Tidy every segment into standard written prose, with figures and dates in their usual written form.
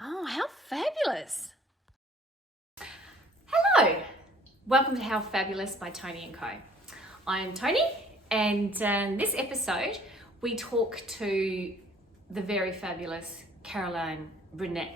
Oh, how fabulous. Hello, welcome to How Fabulous by Toni and Co. I am Toni, and in this episode we talk to the very fabulous Caroline Brunne.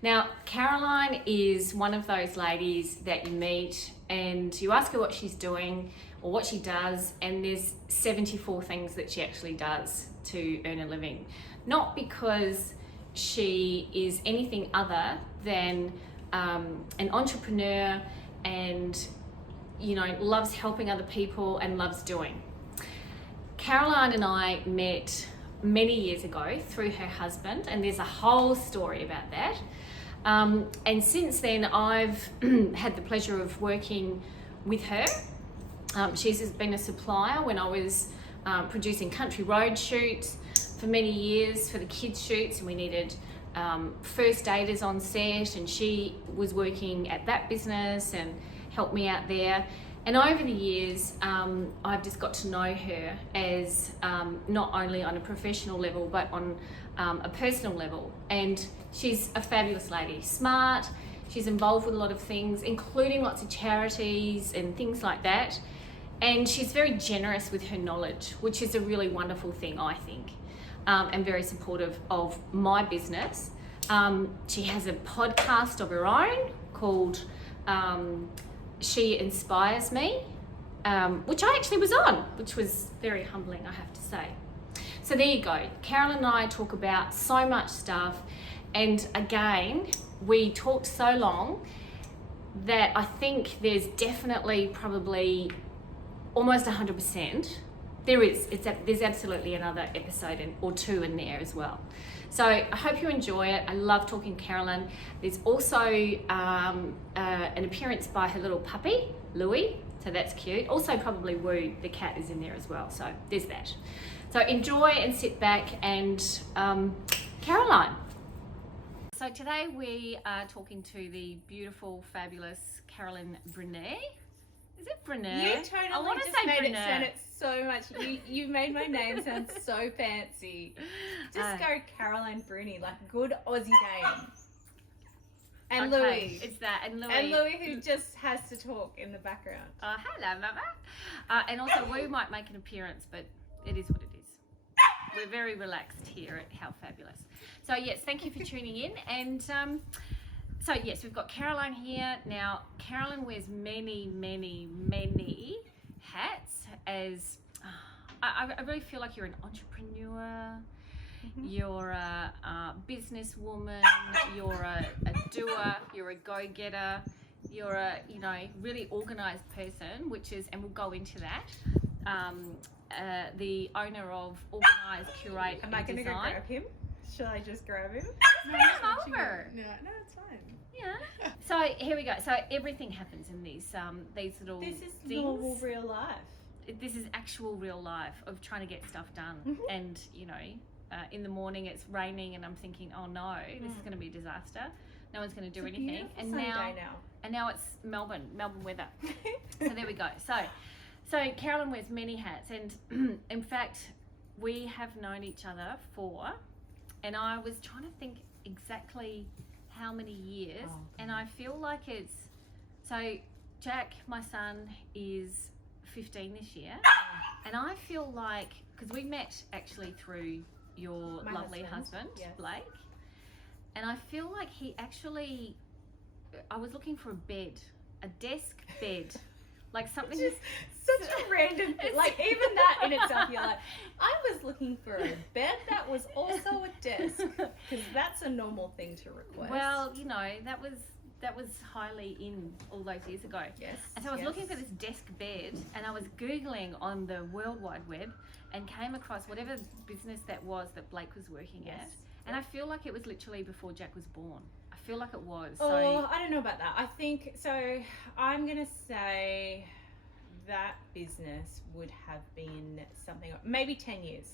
Now, Caroline is one of those ladies that you meet and you ask her what she's doing or what she does, and there's 74 things that she actually does to earn a living. Not because she is anything other than an entrepreneur and, loves helping other people and loves doing. Caroline and I met many years ago through her husband, and there's a whole story about that. And since then, I've had the pleasure of working with her. She's been a supplier when I was producing country road shoots for many years for the kids shoots, and we needed first aiders on set, and she was working at that business and helped me out there. And over the years, I've just got to know her as not only on a professional level, but on a personal level. And she's a fabulous lady, smart. She's involved with a lot of things, including lots of charities and things like that. And she's very generous with her knowledge, which is a really wonderful thing, I think, and very supportive of my business. She has a podcast of her own called She Inspires Me, which I actually was on, which was very humbling, I have to say. So there you go. Caroline and I talk about so much stuff, and again, we talked so long that I think there's definitely probably almost 100%. There's absolutely another episode or two in there as well. So I hope you enjoy it. I love talking to Caroline. There's also an appearance by her little puppy, Louie, so that's cute. Also probably Woo, the cat, is in there as well, so there's that. So enjoy and sit back, and Caroline. So today we are talking to the beautiful, fabulous Caroline Brunne. Is it Brunne? You totally I want to just say made Brunne. it sound it so much. You made my name sound so fancy. Just go Caroline Brunne, like a good Aussie name. And Okay, Louis. it's that, and Louis. And Louis, who just has to talk in the background. Oh, hello, Mama. And also, we might make an appearance, but it is what it is. We're very relaxed here at How Fabulous. So yes, thank you for tuning in. And so yes, we've got Caroline here. Now, Caroline wears many, many, many hats. As I really feel like you're an entrepreneur. Mm-hmm. You're a businesswoman. You're a doer. You're a go-getter. You're a really organised person, and we'll go into that. The owner of Organise Curate Design. Am I going to go grab him? Should I just grab him? No, come over. No, it's fine. Yeah. So here we go. So everything happens in these little This is things. normal real life. This is actual real life of trying to get stuff done. Mm-hmm. And in the morning it's raining, and I'm thinking, oh no, this is going to be a disaster. No one's going to do anything. And now it's Melbourne weather. So there we go. So Caroline wears many hats, and in fact, we have known each other and I was trying to think exactly how many years, and I feel like so Jack, my son, is 15 this year, and I feel like, because we met actually through your lovely husband, yes. Blake, and I feel like I was looking for a desk bed. Like something such a random thing. Like even that in itself, you're like, I was looking for a bed that was also a desk, because that's a normal thing to request. Well, that was highly in all those years ago. Yes. And so I was looking for this desk bed, and I was Googling on the World Wide Web and came across whatever business that was that Blake was working at. And I feel like it was literally before Jack was born. I feel like it was. Oh, I don't know about that. I think so. I'm gonna say that business would have been something maybe 10 years.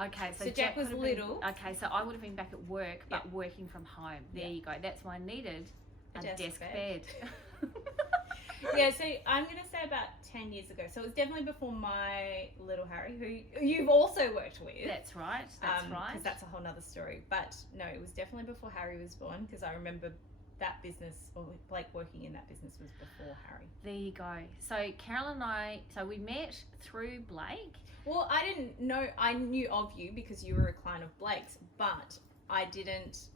Okay, so Jack was little. Okay, so I would have been back at work, but working from home. There you go. That's why I needed a desk bed. Yeah, so I'm going to say about 10 years ago. So it was definitely before my little Harry, who you've also worked with. That's right. That's right. Because that's a whole nother story. But no, it was definitely before Harry was born, because I remember that business, or Blake working in that business, was before Harry. There you go. So Carol and I, so we met through Blake. Well, I didn't know, I knew of you because you were a client of Blake's, but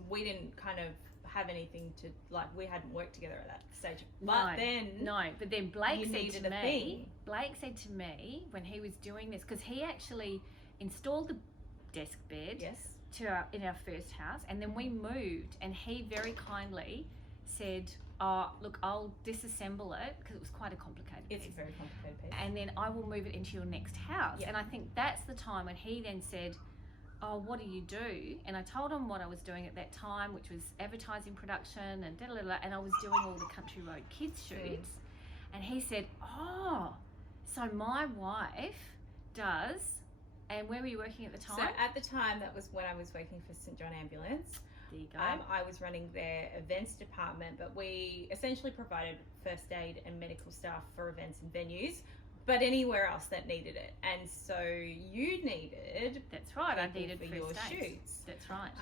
we didn't kind of have anything to, like, we hadn't worked together at that stage. But then Blake said to me, when he was doing this, because he actually installed the desk bed. Yes. In our first house, and then we moved, and he very kindly said, "Oh, look, I'll disassemble it because it was quite a complicated piece. It's a very complicated piece. And then I will move it into your next house." Yep. And I think that's the time when he then said, "Oh, what do you do?" And I told him what I was doing at that time, which was advertising production and and I was doing all the Country Road kids shoots. And he said, "Oh, so my wife does." And where were you working at the time? So at the time, that was when I was working for St John Ambulance. There you go. I was running their events department, but we essentially provided first aid and medical staff for events and venues, but anywhere else that needed it. And so you needed... That's right, I needed for first your aid. shoots. That's right.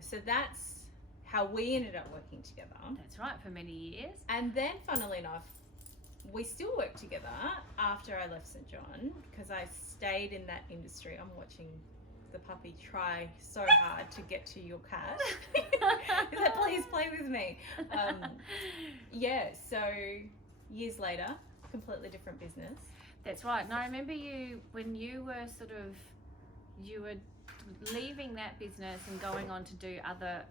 So that's how we ended up working together. That's right, for many years. And then, funnily enough, we still worked together after I left St John, because I stayed in that industry. I'm watching the puppy try so hard to get to your cat. He's like, please play with me. So years later, completely different business. That's right. And I remember you, when you were leaving that business and going on to do other,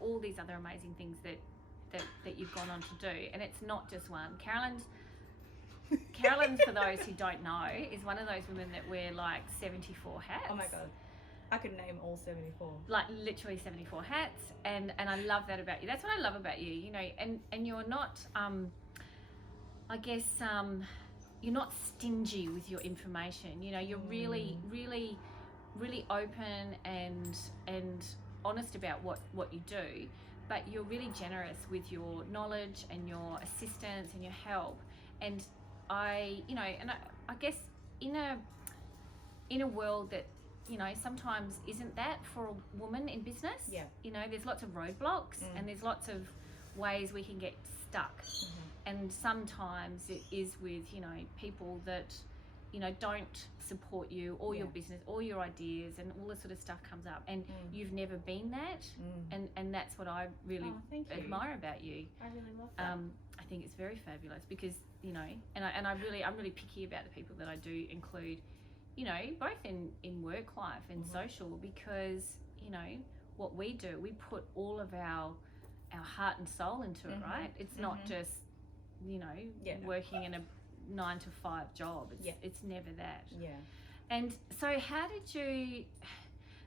all these other amazing things that you've gone on to do. And it's not just one. Caroline, for those who don't know, is one of those women that wear like 74 hats. Oh my God. I could name all 74. Like literally 74 hats. And I love that about you. That's what I love about you, and you're not, you're not stingy with your information. You're really, really, really open and honest about what you do. But you're really generous with your knowledge and your assistance and your help. And I guess in a world that, sometimes isn't that for a woman in business. Yeah. There's lots of roadblocks and there's lots of ways we can get stuck. Mm-hmm. And sometimes it is with, people that, don't support you or your business or your ideas, and all this sort of stuff comes up, and you've never been that. And that's what I really admire about you. I really love that. I think it's very fabulous because, I'm really picky about the people that I do include, both in work life and social, because, what we do, we put all of our heart and soul into it, right? It's not just, working in a 9-to-5 job. It's never that. Yeah. And so how did you,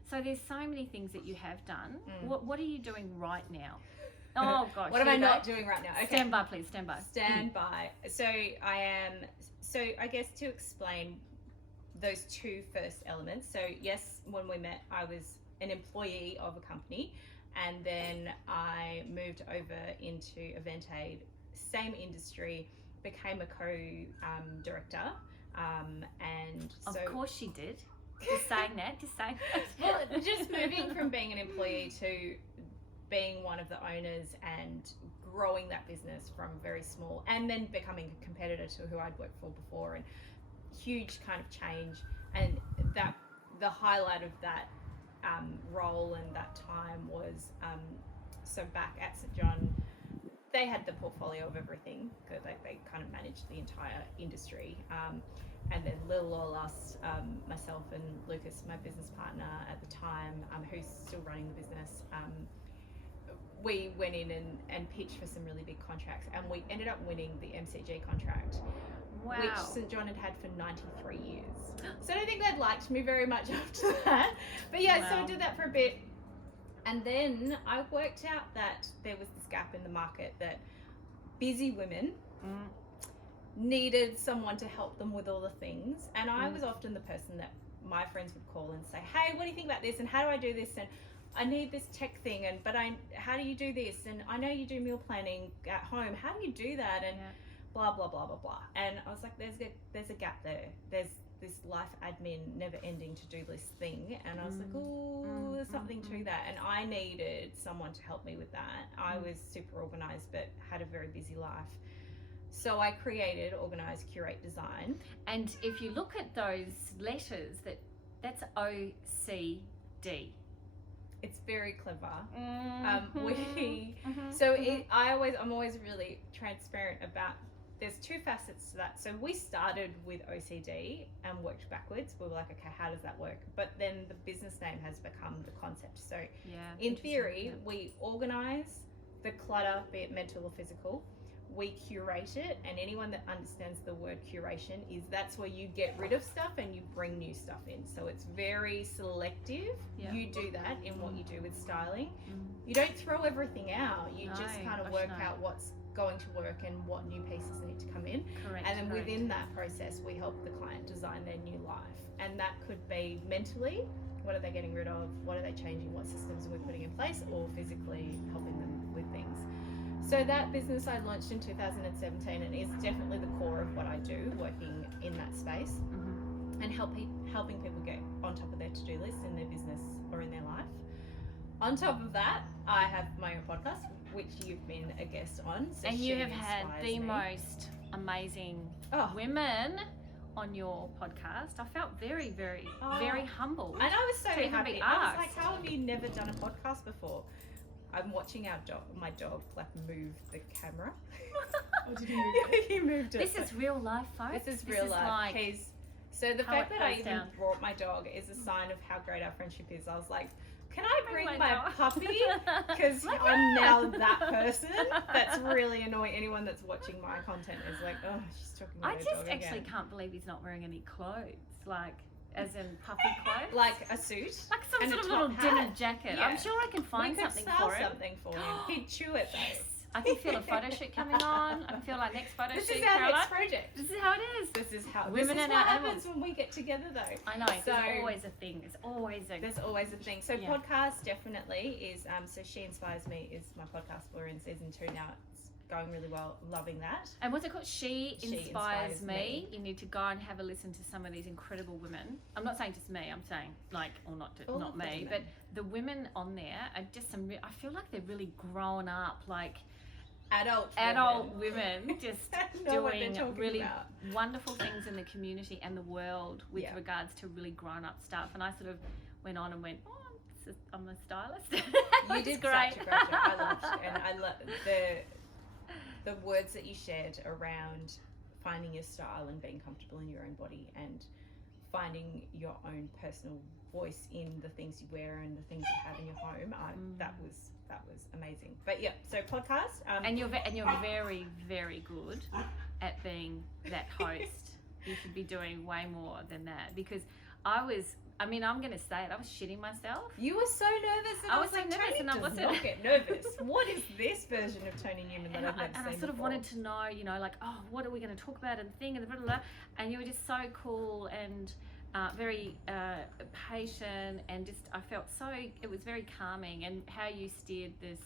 so there's so many things that you have done. What are you doing right now? Oh gosh. What am I not doing right now? Okay. Stand by, please. Stand by. Stand by. So I guess to explain those two first elements. So yes, when we met, I was an employee of a company, and then I moved over into Event Aid, same industry, became a co-director, and so... Of course she did. Just saying that. Well, just moving from being an employee to being one of the owners and growing that business from very small, and then becoming a competitor to who I'd worked for before, and huge kind of change. And that the highlight of that role and that time was so back at St John, they had the portfolio of everything, because they kind of managed the entire industry. And then little or us, myself and Lucas, my business partner at the time, who's still running the business, we went in and pitched for some really big contracts, and we ended up winning the MCG contract. Wow. Which St John had had for 93 years. So I don't think they'd liked me very much after that. But yeah, so I did that for a bit. And then I worked out that there was this gap in the market, that busy women needed someone to help them with all the things. And I was often the person that my friends would call and say, hey, what do you think about this? And how do I do this? And I need this tech thing. And how do you do this? And I know you do meal planning at home. How do you do that? And blah blah blah blah blah. And I was like, there's a gap there. There's this life admin never ending to-do list thing, and I was like, oh, there's something to that, and I needed someone to help me with that. I was super organized but had a very busy life, so I created Organise Curate Design. And if you look at those letters, that's O.C.D. It's very clever. Mm-hmm. So I'm always really transparent about. There's two facets to that. So we started with OCD and worked backwards. We were like, okay, how does that work? But then the business name has become the concept. So in theory, we organize the clutter, be it mental or physical. We curate it, and anyone that understands the word curation that's where you get rid of stuff and you bring new stuff in. So it's very selective. You do that in what you do with styling. You don't throw everything out. You just kind of work out what's going to work and what new pieces need to come in. Correct. And then within that process, we help the client design their new life. And that could be mentally, what are they getting rid of? What are they changing? What systems are we putting in place? Or physically helping them with things. So that business I launched in 2017 and is definitely the core of what I do, working in that space and helping people get on top of their to-do list in their business or in their life. On top of that, I have my own podcast, which you've been a guest on. So and you have had the most amazing women on your podcast. I felt very, very, very humbled. And I was so happy. I was like, asked. how have you never done a podcast before? I'm watching my dog like move the camera. Oh, did he move it? He moved it. This is real life, folks. This is real life. Like so the fact that I even down. brought my dog is a sign of how great our friendship is. I was like, can I bring my dog. puppy? Because I'm now that person that's really annoying. Anyone that's watching my content is like, oh, she's talking about I her just dog actually again. can't believe he's not wearing any clothes, like as in puppy clothes. Like a suit. Like some and sort of a top little dinner hat. jacket. Yeah. I'm sure I can find we could something style for him. something for him. He'd chew it though. Yes. I can feel a photo shoot coming on. I can feel like next photo This shoot, is our Caroline. next project. This is how it is. This is how Women this is and what our happens animals. when we get together though. I know. So- There's always a thing. There's always a thing. So Yeah. podcast definitely is so She Inspires Me is my podcast. We're in season 2 now. It's going really well. Loving that. And what's it called? She Inspires Inspires Me. You need to go and have a listen to some of these incredible women. I'm not saying just me. I'm saying like, or not All not of the me, women. but the women on there are just some. I feel like they're really grown up, like Adult women just know what they're doing talking really about. wonderful things in the community and the world with Yeah. regards to really grown up stuff. And I sort of went on and went, oh, I'm a stylist. You did great. such a great job. I loved it. And I love the words that you shared around finding your style and being comfortable in your own body and finding your own personal voice in the things you wear and the things you have in your home. That was amazing. But yeah, so podcast. And you're very, very good at being that host. You should be doing way more than that, because I'm going to say it, I was shitting myself. You were so nervous, and I I was was so like, nervous, Toni and I does wasn't- not get nervous. What is this version of Toni Newman that I've never seen And I sort of before? wanted to know, like, oh, what are we going to talk about and thing and blah, blah, blah. And you were just so cool and very patient, and just I felt it was very calming, and how you steered this,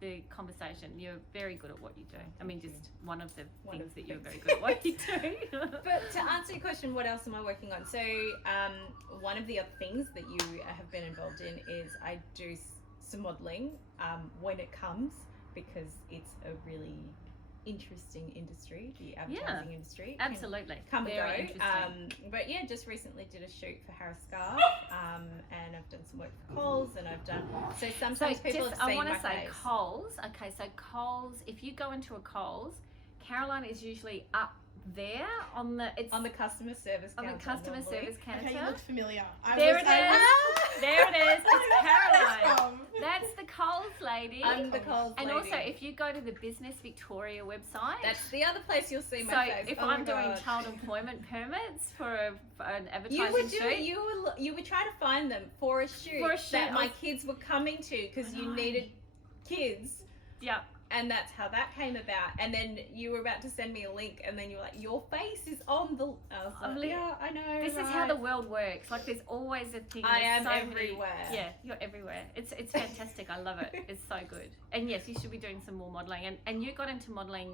the conversation. You're very good at what you do. I mean, just one of the things that you're very good at what you do. But to answer your question, what else am I working on? So one of the other things that you have been involved in is I do some modelling when it comes, because it's a really interesting industry, the advertising industry. Absolutely. Come very and go. interesting. But yeah, just recently did a shoot for Harris Scarf, and I've done some work for Coles, and I've done. So sometimes people have seen I want my to say face. Coles. Okay, so Coles. If you go into a Coles, Caroline is usually up there on the customer service on counter. the customer normally. service counter. Okay, you look familiar. There it is. There it is. It's Caroline. From? That's the Coles lady. I'm the Coles And lady. also, if you go to the Business Victoria website, That's the other place you'll see so my face. if Oh my I'm doing God. child employment permits for an You advertising were shoot, you were trying to find them for a shoot, that my kids were coming to, because you needed kids, yeah. and that's how that came about. And then you were about to send me a link, and then you were like, your face is on the. I was like, yeah, I know. This is how the world works. Like, there's always a thing. I There's am so everywhere. Many, yeah, you're everywhere. It's fantastic. I love it. It's so good. And yes, you should be doing some more modelling. And you got into modelling,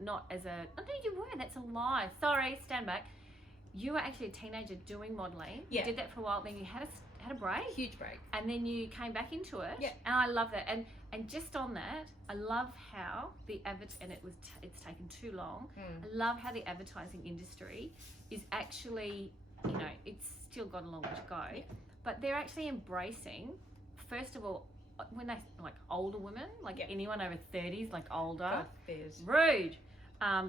not as a, oh no, you were, that's a lie. Sorry, stand back. You were actually a teenager doing modelling. Yeah. You did that for a while, then you had a break. Huge break. And then you came back into it. Yeah. And I love that. And just on that, I love how the and it's taken too long. I love how the advertising industry is actually, you know, it's still got a long way to go. Yeah. But they're actually embracing, first of all, when they, like older women, like anyone over 30s, like older, rude,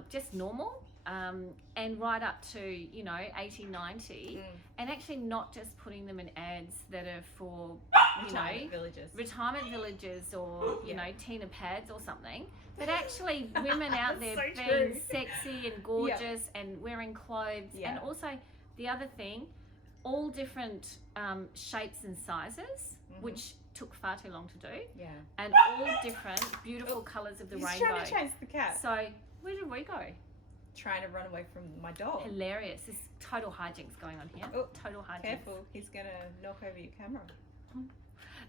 just normal, and right up to, you know, 80, 90, and actually not just putting them in ads that are for, you know, retirement villages or, you know, Tina pads or something, but actually women out there so being true. sexy and gorgeous and wearing clothes, and also the other thing, all different shapes and sizes, which took far too long to do, and all different beautiful colours of the rainbow. He's trying to chase the cat. So where did we go? Trying to run away from my dog. Hilarious. There's total hijinks going on here. Oh, total hijinks. Careful, he's gonna knock over your camera.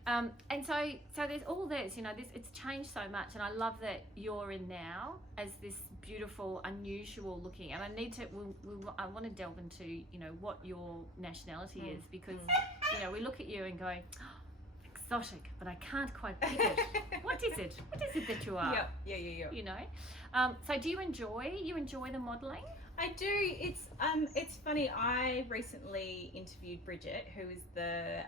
And so there's all this, you know, it's changed so much, and I love that you're in now as this beautiful, unusual looking, and I want to delve into, you know, what your nationality is, because, you know, we look at you and go, oh, exotic, but I can't quite pick it. What is it? What is it that you are? Yeah. You know? So do you enjoy the modelling? I do. It's funny. I recently interviewed Bridget, who is the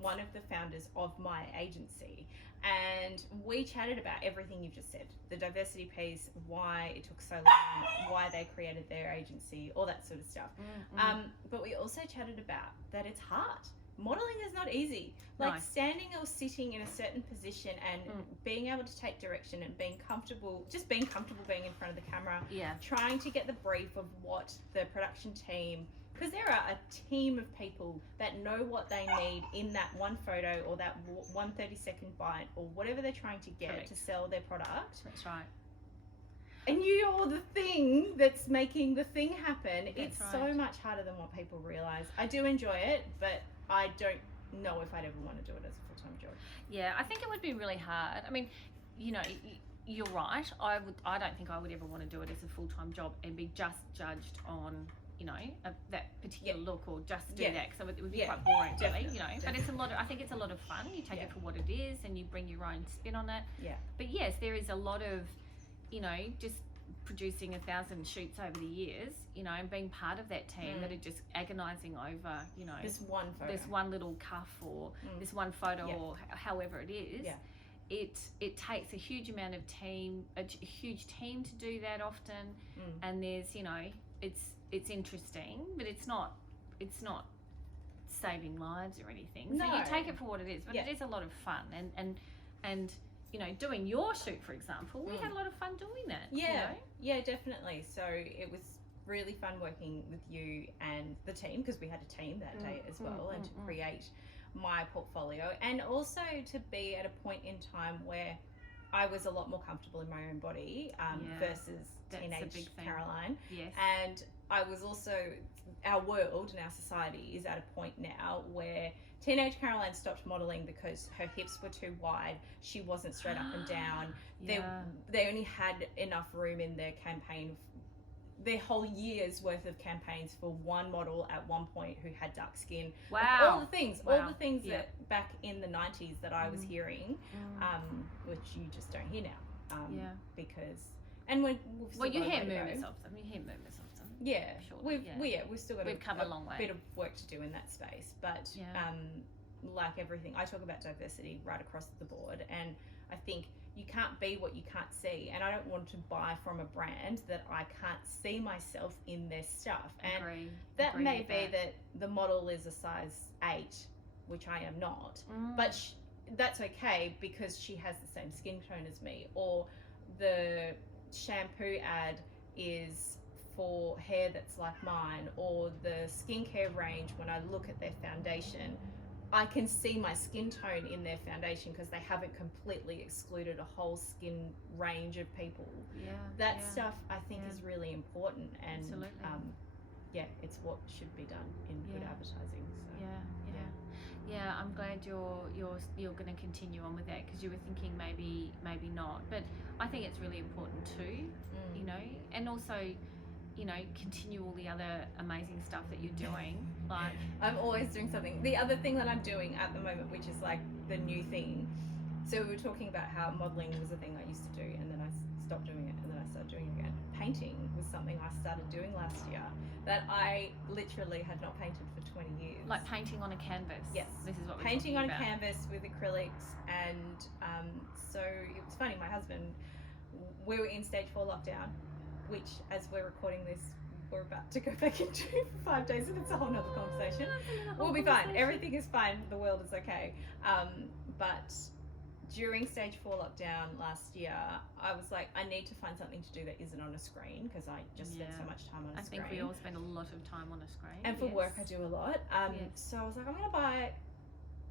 one of the founders of my agency, and we chatted about everything you've just said: the diversity piece, why it took so long, why they created their agency, all that sort of stuff. But we also chatted about that it's hard. Modeling is not easy. Like standing or sitting in a certain position and being able to take direction and being comfortable being in front of the camera. Trying to get the brief of what the production team, because there are a team of people that know what they need in that one photo or that 1 30-second bite or whatever they're trying to get to sell their product. That's right. And you're the thing that's making the thing happen. That's it's so much harder than what people realize. I do enjoy it, but I don't know if I'd ever want to do it as a full-time job. Yeah, I think it would be really hard. I mean, you know, you're right. I don't think I would ever want to do it as a full-time job and be just judged on, you know, that particular look, or just do that, because it would be quite boring, really, you know. But it's I think it's a lot of fun. You take it for what it is and you bring your own spin on it. But yes, there is a lot of, you know, just producing 1,000 shoots over the years, you know, and being part of that team that are just agonising over, you know, this one photo, this one little cuff, or this one photo, or however it is. It takes a huge amount of a huge team to do that often, and there's, you know, it's interesting, but it's not saving lives or anything. So you take it for what it is, but it is a lot of fun, and you know, doing your shoot, for example, we had a lot of fun doing that. Yeah, definitely. So it was really fun working with you and the team, because we had a team that day as well, and to create my portfolio, and also to be at a point in time where I was a lot more comfortable in my own body versus teenage Caroline. And I was also, our world and our society is at a point now where teenage Caroline stopped modelling because her hips were too wide. She wasn't straight up and down. They only had enough room in their campaign, their whole year's worth of campaigns, for one model at one point who had dark skin. Wow. Like all the things that back in the 90s that I was hearing, which you just don't hear now. Because, and we've you hear movements of them. You hear movements of them. Yeah, we've still got we've come a long way. Bit of work to do in that space, but like everything, I talk about diversity right across the board, and I think you can't be what you can't see, and I don't want to buy from a brand that I can't see myself in their stuff. And that may be that the model is a size 8, which I am not, but that's okay because she has the same skin tone as me, or the shampoo ad is for hair that's like mine, or the skincare range, when I look at their foundation, I can see my skin tone in their foundation because they haven't completely excluded a whole skin range of people. That stuff I think is really important, and it's what should be done in good advertising. So. Yeah, I'm glad you're going to continue on with that, because you were thinking maybe not, but I think it's really important too, you know, and also, you know, continue all the other amazing stuff that you're doing. Like, I'm always doing something. The other thing that I'm doing at the moment, which is like the new thing. So we were talking about how modelling was a thing I used to do, and then I stopped doing it, and then I started doing it again. Painting was something I started doing last year that I literally had not painted for 20 years. like painting on a canvas. Yes. This is what we're painting talking on about. a canvas with acrylics, and so it was funny. My husband, we were in stage 4 lockdown, which, as we're recording this, we're about to go back into for 5 days, and it's a whole nother conversation. We'll be fine. Everything is fine. The world is okay. But during stage 4 lockdown last year, I was like, I need to find something to do that isn't on a screen, because I just spent so much time on a screen. I think we all spend a lot of time on a screen. And for work, I do a lot. Yes. So I was like, I'm going to buy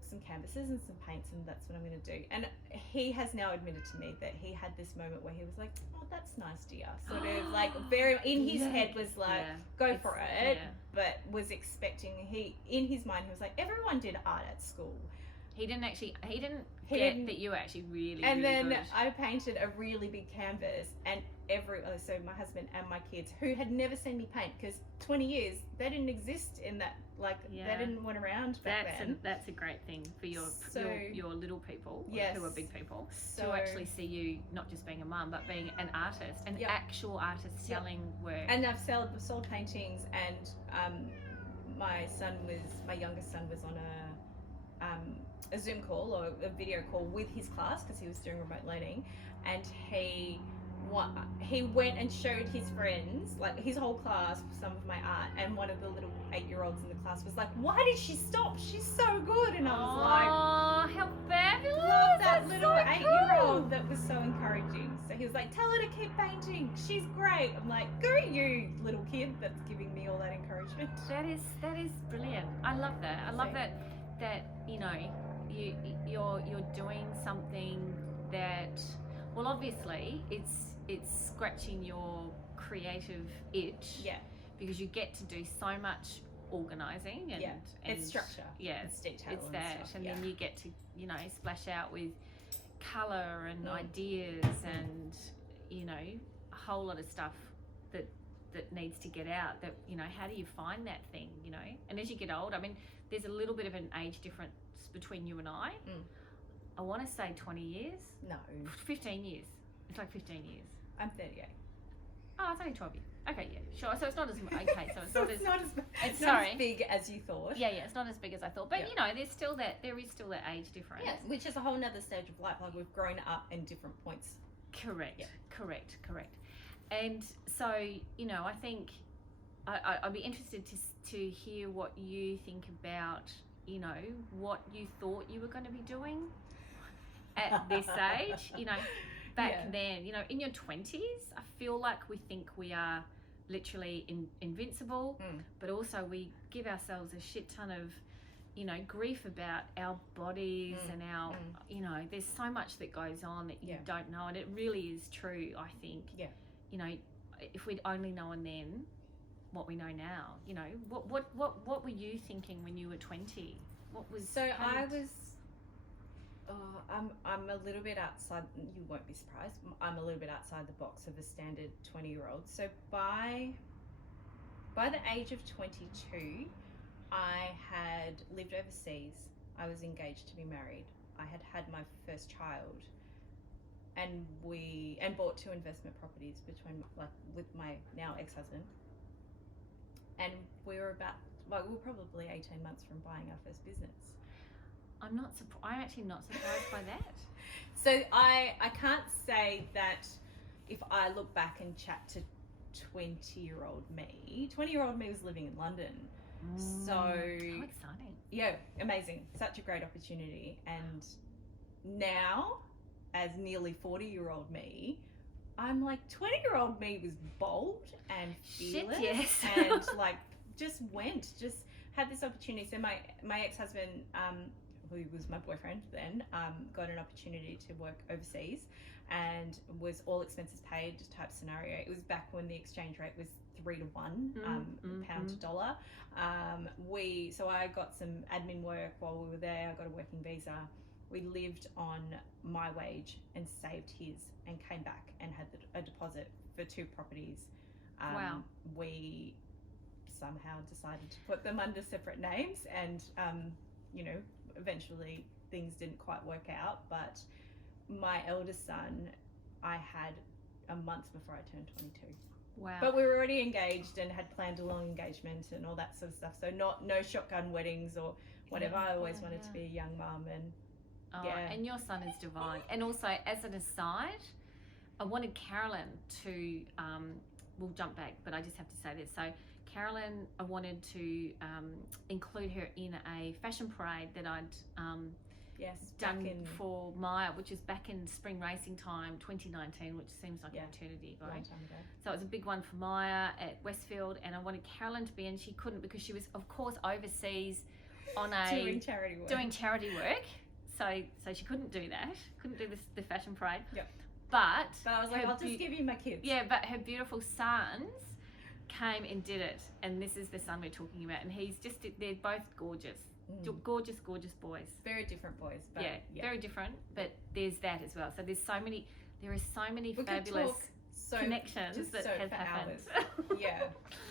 some canvases and some paints, and that's what I'm going to do. And he has now admitted to me that he had this moment where he was like, oh, that's nice, dear. Sort of like very, in his head was like, go for it. Yeah. But was expecting, in his mind, he was like, everyone did art at school. He didn't get that you were actually really, and really then good. I painted a really big canvas, and so my husband and my kids, who had never seen me paint, because 20 years they didn't exist in that, like they didn't want around back then. That's a great thing for your little people, yes, who are big people, so, to actually see you not just being a mum, but being an artist, an actual artist selling work. And I've sold paintings, and my youngest son was on a Zoom call or a video call with his class, because he was doing remote learning, and he went and showed his friends, like his whole class, some of my art, and one of the little 8-year-olds in the class was like, why did she stop? She's so good. And I was like, oh, how fabulous. love that That's little so 8-year-old cool. that was so encouraging. So he was like, tell her to keep painting, she's great. I'm like, go you, little kid that's giving me all that encouragement. That is brilliant. I love that. I love that you know, you're doing something that, well, obviously it's scratching your creative itch. Yeah. Because you get to do so much organising and it's structure. Yeah, it's detail. It's and that, stuff, and then you get to, you know, splash out with colour and ideas and, you know, a whole lot of stuff that needs to get out. That, you know, how do you find that thing, you know? And as you get older, I mean, there's a little bit of an age difference between you and I. I want to say 20 years. No. 15 years. It's like 15 years. I'm 38. Oh, it's only 12 years. Okay, yeah, sure. So it's not as okay. So it's so not it's as not as it's not as big as you thought. Yeah, it's not as big as I thought. But you know, there is still that age difference. Yeah, which is a whole nother stage of life. Like, we've grown up in different points. Correct. Yeah. Correct. And so, you know, I think I'd be interested to hear what you think about, you know, what you thought you were going to be doing at this age. You know, back then, you know, in your 20s, I feel like we think we are literally invincible, but also we give ourselves a shit ton of, you know, grief about our bodies and our, you know, there's so much that goes on that you don't know, and it really is true, I think. Yeah. You know, if we'd only known then what we know now, you know, what were you thinking when you were 20? What was? So I was. I'm a little bit outside. You won't be surprised. I'm a little bit outside the box of a standard 20-year-old. So by the age of 22, I had lived overseas. I was engaged to be married. I had my first child, and bought 2 investment properties with my now ex-husband. And we were probably 18 months from buying our first business. I'm actually not surprised by that. So I can't say that if I look back and chat to 20-year-old me was living in London. So how exciting. Yeah, amazing. Such a great opportunity. And now, as nearly 40-year-old me, I'm like, 20-year-old me was bold and fearless and like just had this opportunity. So my ex-husband, who was my boyfriend then, got an opportunity to work overseas, and was all expenses paid type scenario. It was back when the exchange rate was 3 to 1, pound to dollar. So I got some admin work while we were there. I got a working visa. We lived on my wage and saved his, and came back and had a deposit for 2 properties. Wow. We somehow decided to put them under separate names, and eventually things didn't quite work out. But my eldest son, I had a month before I turned 22. Wow. But we were already engaged and had planned a long engagement and all that sort of stuff. So no shotgun weddings or whatever. I always wanted to be a young mum, and and your son is divine. And also, as an aside, I wanted Caroline to, we'll jump back, but I just have to say this. So Caroline, I wanted to include her in a fashion parade that I'd done for Maya, which is back in spring racing time, 2019, which seems like an eternity ago. Long time ago. So it was a big one for Maya at Westfield, and I wanted Caroline to be in. She couldn't, because she was, of course, overseas on doing charity work. So she couldn't do that. Couldn't do the fashion parade. Yep. But I was like, I'll just give you my kids. Yeah, but her beautiful sons came and did it, and this is the son we're talking about, and they're both gorgeous. Gorgeous boys. Very different boys, but very different, but there's that as well. So there are so many we fabulous connections that have happened.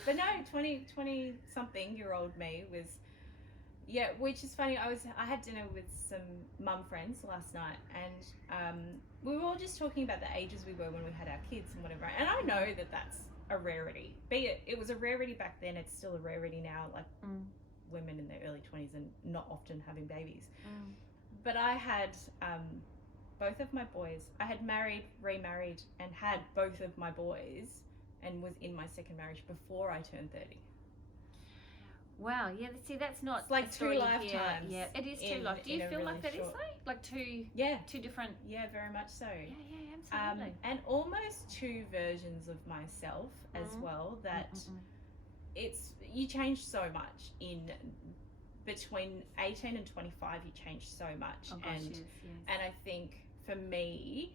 But no, 20 something year old me was, which is funny. I had dinner with some mum friends last night, and we were all just talking about the ages we were when we had our kids and whatever. And I know that that's a rarity. It was a rarity back then. It's still a rarity now. Like women in their early 20s and not often having babies. But I had both of my boys. I had married, remarried, and had both of my boys, and was in my second marriage before I turned 30. Wow, yeah, see, that's not... It's like 2 lifetimes. Yeah, it is 2 lifetimes. Do you feel like that is though? Like two different... Yeah, very much so. Yeah, absolutely. And almost 2 versions of myself as well, that you change so much in between 18 and 25, you change so much. Oh, gosh, yes. And I think for me,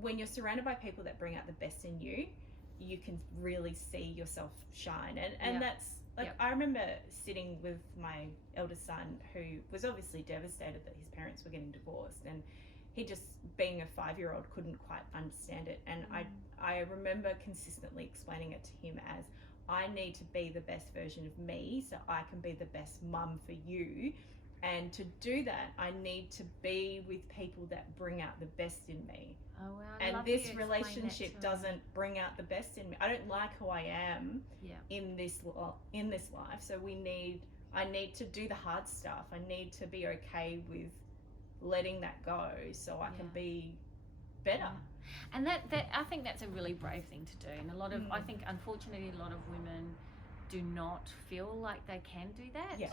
when you're surrounded by people that bring out the best in you, you can really see yourself shine. And that's like, I remember sitting with my eldest son, who was obviously devastated that his parents were getting divorced, and he just, being a 5-year-old, couldn't quite understand it. And I remember consistently explaining it to him as, I need to be the best version of me so I can be the best mum for you. And to do that, I need to be with people that bring out the best in me. Oh, wow. And this relationship doesn't bring out the best in me. I don't like who I am in this life. So I need to do the hard stuff. I need to be okay with letting that go so I can be better. And that I think that's a really brave thing to do. And a lot of, I think, unfortunately, a lot of women do not feel like they can do that. Yeah.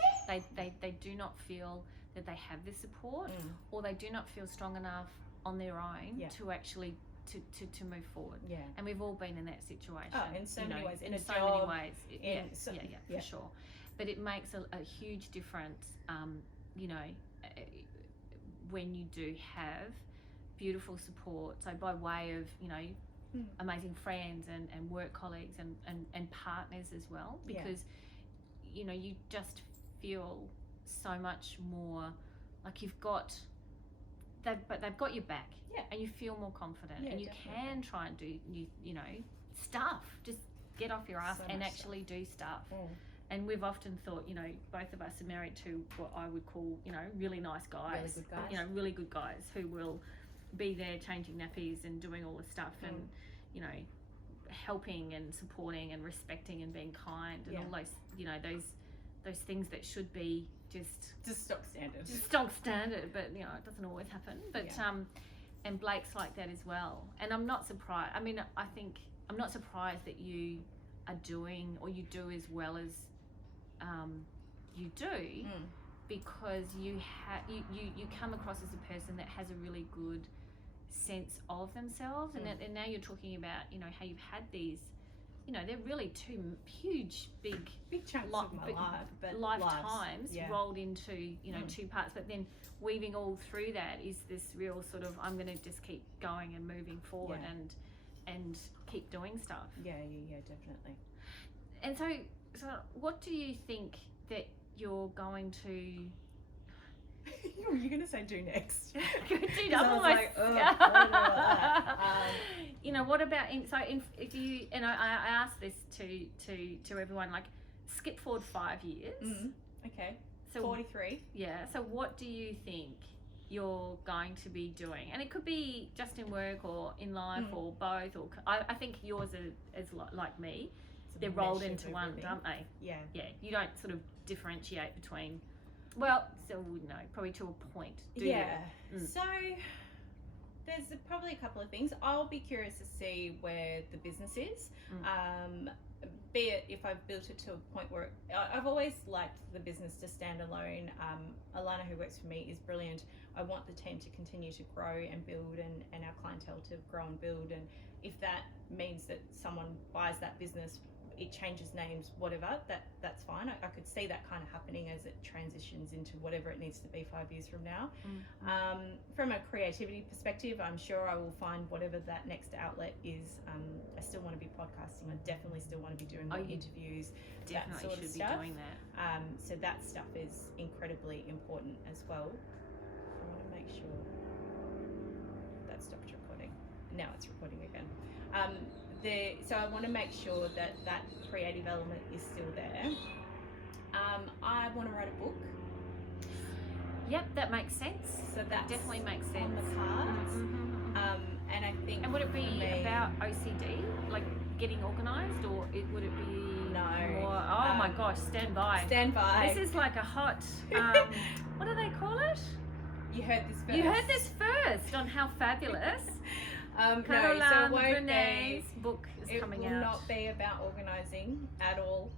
They do not feel that they have the support, or they do not feel strong enough on their own to actually to move forward. Yeah. And we've all been in that situation. Oh, in so many ways. In so many ways. For sure. But it makes a huge difference, when you do have beautiful support. So by way of, amazing friends and work colleagues and partners as well, because you just feel so much more like they've got your back, and you feel more confident, and you can try and do stuff, just get off your ass and actually do stuff. And we've often thought, both of us are married to what I would call, really nice guys, really good guys who will be there changing nappies and doing all the stuff and helping and supporting and respecting and being kind and all those those things that should be just stock standard, but it doesn't always happen. But and Blake's like that as well, and I'm not surprised. I mean, I think I'm not surprised that you are doing, or you do as well as you do, because you come across as a person that has a really good sense of themselves, and now you're talking about how you've had these, they're really 2 huge big chunks of my life, but lifetimes rolled into 2 parts, but then weaving all through that is this real sort of, I'm going to just keep going and moving forward, and and keep doing stuff. Yeah, definitely. And so what do you think that you're going to You're going to say do next. Dude, I I'm was almost, like, oh, I don't know about that. you know, what about if you, and I asked this to everyone, like, skip forward 5 years. Okay. So 43. Yeah. So what do you think you're going to be doing? And it could be just in work or in life or both. Or I think yours is like me. They're rolled into one, don't they? Yeah. Yeah. You don't sort of differentiate between. Well, so no, probably to a point. Do Yeah. you? So there's probably a couple of things. I'll be curious to see where the business is. Be it if I've built it to a point where I've always liked the business to stand alone. Alana, who works for me, is brilliant. I want the team to continue to grow and build, and our clientele to grow and build. And if that means that someone buys that business, it changes names, whatever, that's fine. I could see that kind of happening as it transitions into whatever it needs to be 5 years from now. From a creativity perspective, I'm sure I will find whatever that next outlet is. I still want to be podcasting. I definitely still want to be doing more interviews, that sort of stuff. Be doing that. So that stuff is incredibly important as well. I want to make sure that stopped recording. Now it's recording again. So I want to make sure that creative element is still there. I want to write a book. Yep, that makes sense. So that definitely makes sense. on the cards. And I think. And would it be about OCD, like getting organised, or would it be more? Oh my gosh, stand by. Stand by. This is like a hot. What do they call it? You heard this first. You heard this first on How Fabulous. Caroline Brunne's book is coming out. It will not be about organising at all.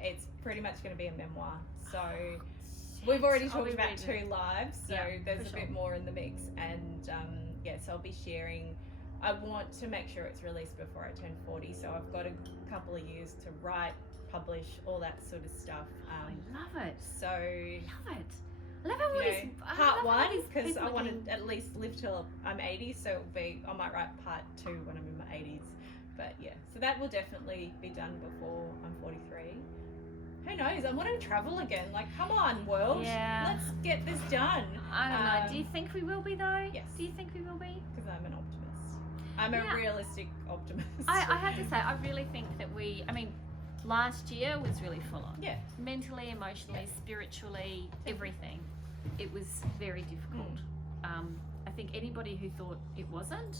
It's pretty much going to be a memoir. So we've already talked about 2 lives, so there's a bit more in the mix. And so I'll be sharing. I want to make sure it's released before I turn 40, so I've got a couple of years to write, publish, all that sort of stuff. I love it. So love it. I love how part 1, because I want to at least live till I'm 80, so I might write part 2 when I'm in my 80s. But yeah, so that will definitely be done before I'm 43. Who knows? I want to travel again. Like, come on, world. Yeah. Let's get this done. I don't know. Do you think we will be though? Yes. Do you think we will be? Because I'm an optimist. I'm a realistic optimist. I have to say, I really think that last year was really full on. Yeah. Mentally, emotionally, spiritually, everything. It was very difficult. I think anybody who thought it wasn't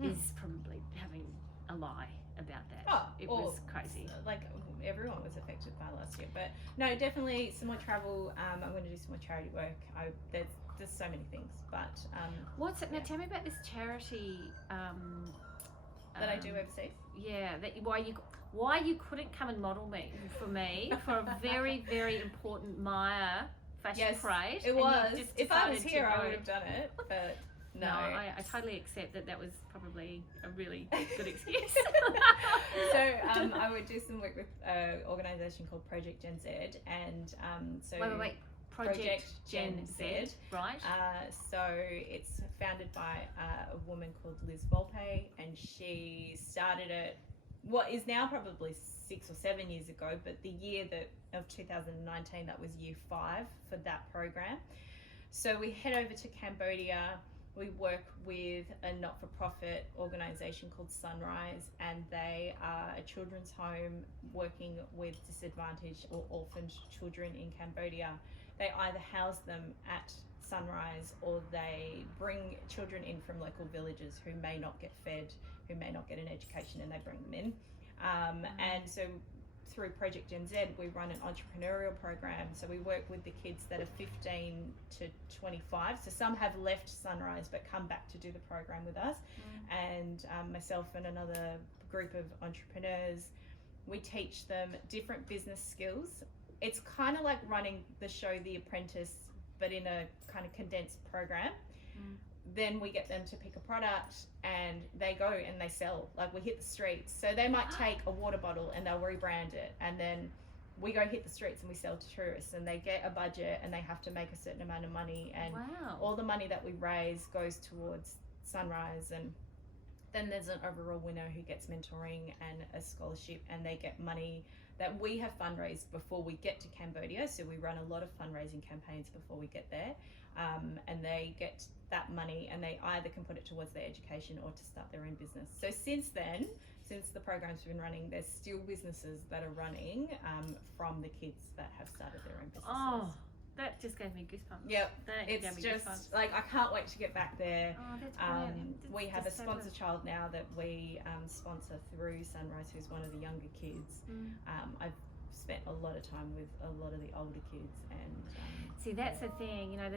is probably having a lie about that. It was crazy. Like, everyone was affected by last year. But no, definitely some more travel. I'm going to do some more charity work. There's so many things. But what's it now? Tell me about this charity that I do overseas. Yeah, why you couldn't come and model for a very, very important Maya fashion parade. It was. If I was here, I would have done it. But no, I totally accept that was probably a really good excuse. So I would do some work with an organisation called Project Gen Z, and so wait. Project Gen Z, right? So it's founded by a woman called Liz Volpe, and she started it what is now probably 6 or 7 years ago, but the year of 2019, that was year 5 for that program. So we head over to Cambodia. We work with a not-for-profit organisation called Sunrise, and they are a children's home working with disadvantaged or orphaned children in Cambodia. They either house them at Sunrise, or they bring children in from local villages who may not get fed, who may not get an education, and they bring them in. And so through Project Gen Z, we run an entrepreneurial program. So we work with the kids that are 15 to 25. So some have left Sunrise but come back to do the program with us. And myself and another group of entrepreneurs, we teach them different business skills. It's kind of like running the show The Apprentice, but in a kind of condensed program. Then we get them to pick a product, and they go and they sell. Like, we hit the streets. So they might take a water bottle and they'll rebrand it, and then we go hit the streets and we sell to tourists, and they get a budget and they have to make a certain amount of money, and all the money that we raise goes towards Sunrise. And Then there's an overall winner who gets mentoring and a scholarship, and they get money that we have fundraised before we get to Cambodia. So we run a lot of fundraising campaigns before we get there, and they get that money, and they either can put it towards their education or to start their own business. So since then, since the program's been running, there's still businesses that are running from the kids that have started their own businesses. Oh, that just gave me goosebumps. Yep, That it's gave me just goosebumps. like I can't wait to get back there. Oh, that's brilliant. We That's have a just so sponsor good. child now that we sponsor through Sunrise, who's one of the younger kids. I've spent a lot of time with a lot of the older kids, and See, that's the thing, you know,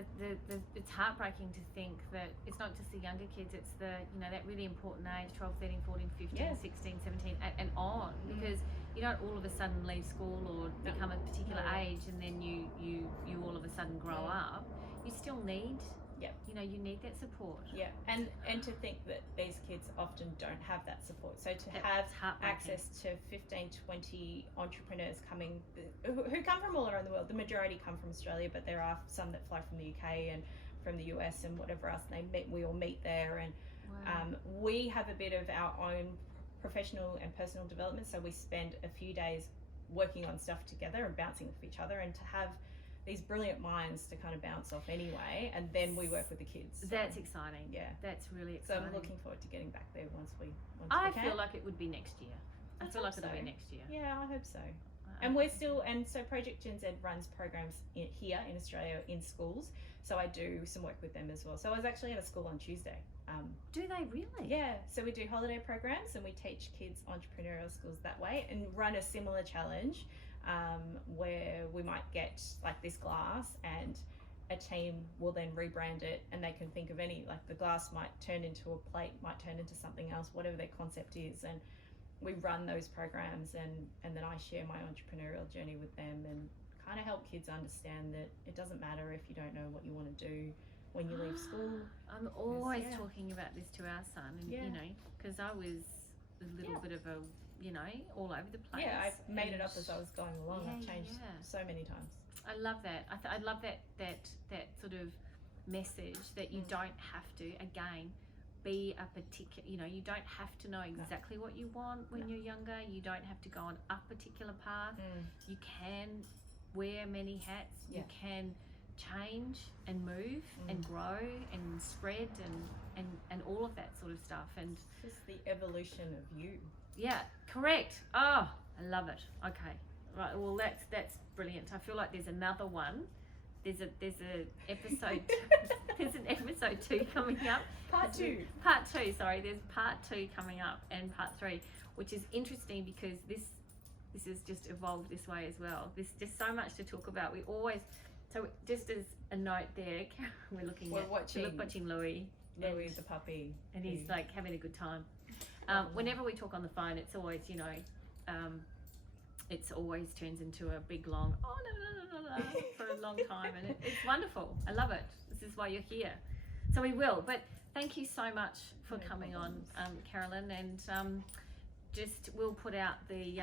it's heartbreaking to think that it's not just the younger kids, it's the, you know, that really important age, 12, 13, 14, 15, Yeah. 16, 17, and on, because you don't all of a sudden leave school or No. become a particular No. age and then you all of a sudden grow up. You still need, Yep. you know, you need that support. yeah, and to think that these kids often don't have that support. So to That's have heartbreaking. access to 15, 20 entrepreneurs coming who come from all around the world. The majority come from Australia, but there are some that fly from the UK and from the US and whatever else. We all meet there, and Wow. we have a bit of our own professional and personal development. So we spend a few days working on stuff together and bouncing off each other, and to have these brilliant minds to kind of bounce off anyway, and then we work with the kids. So, That's exciting. yeah. That's really So exciting. I'm looking forward to getting back there once we I can. feel like it would be next year. I I feel like hope it'll be so. next year. Yeah, I hope so. And we're still, and so Project Gen Z runs programs here in Australia in schools. So I do some work with them as well. So I was actually at a school on Tuesday. Do they really? Yeah, so we do holiday programs and we teach kids entrepreneurial skills that way, and run a similar challenge where we might get like this glass, and a team will then rebrand it, and they can think of any, like the glass might turn into a plate, might turn into something else, whatever their concept is, and we run those programs, and then I share my entrepreneurial journey with them, and kind of help kids understand that it doesn't matter if you don't know what you want to do when you leave school. I'm always Yeah. talking about this to our son, and Yeah. you know, because I was a little Yeah. bit of a, you know, all over the place. Yeah, I made it and up as I was going along. I've Yeah, changed yeah. so many times. I love that. I love that sort of message that you don't have to, again, be a particular, you know, you don't have to know exactly what you want when you're younger. You don't have to go on a particular path. You can wear many hats. Yeah. You can change and move and grow and spread and all of that sort of stuff. And It's just the evolution of you. yeah, correct. Oh, I love it. Okay, right. Well, that's brilliant. I feel like there's another one. There's a episode. There's an episode 2 coming up. Part 2. Part 2. Sorry, there's part 2 coming up, and part 3, which is interesting because this has just evolved this way as well. There's just so much to talk about. We always, so just as a note there, we're watching Louis. Louis the puppy. And he's like having a good time. Whenever we talk on the phone, it's always, you know, it's always turns into a big long, oh no, for a long time. And it's wonderful. I love it. This is why you're here. So we will. But thank you so much for coming on, Caroline. And just we'll put out the,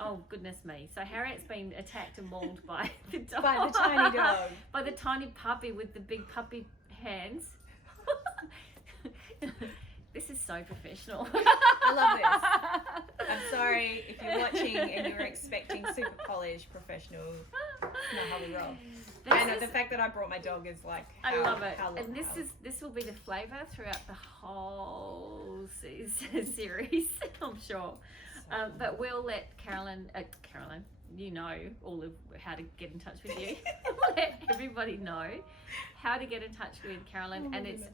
oh goodness me. So Harriet's been attacked and mauled by the dog. By the tiny dog. By the tiny puppy with the big puppy hands. This is so professional. I love this. I'm sorry if you're watching and you're expecting super polished, professional. Not how we roll. And the fact that I brought my dog is like, I love it. how And this will be the flavour throughout the whole series, I'm sure. But we'll let Caroline, you know all of how to get in touch with you. We'll let everybody know how to get in touch with Caroline. And it's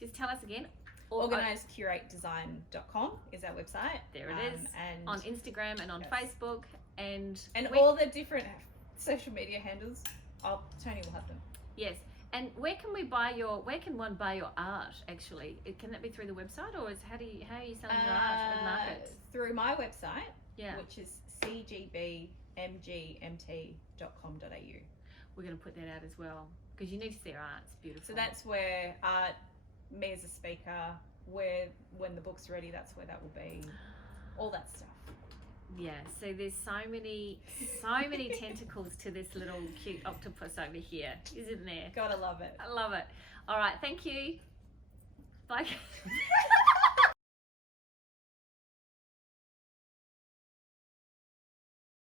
just tell us again. Organise Curate Design.com is our website. There it is. And on Instagram and on Facebook and all the different social media handles. Toni will have them. Yes. And where can one buy your art actually? Can that be through the website, or how are you selling your art at markets? Through my website, Yeah. which is cgbmgmt.com.au. We're going to put that out as well because you need to see our art. It's beautiful. So that's where art, me as a speaker, when the book's ready, that's where that will be. All that stuff. Yeah, so there's so many tentacles to this little cute octopus over here, isn't there? Gotta love it. I love it. All right, thank you. Bye.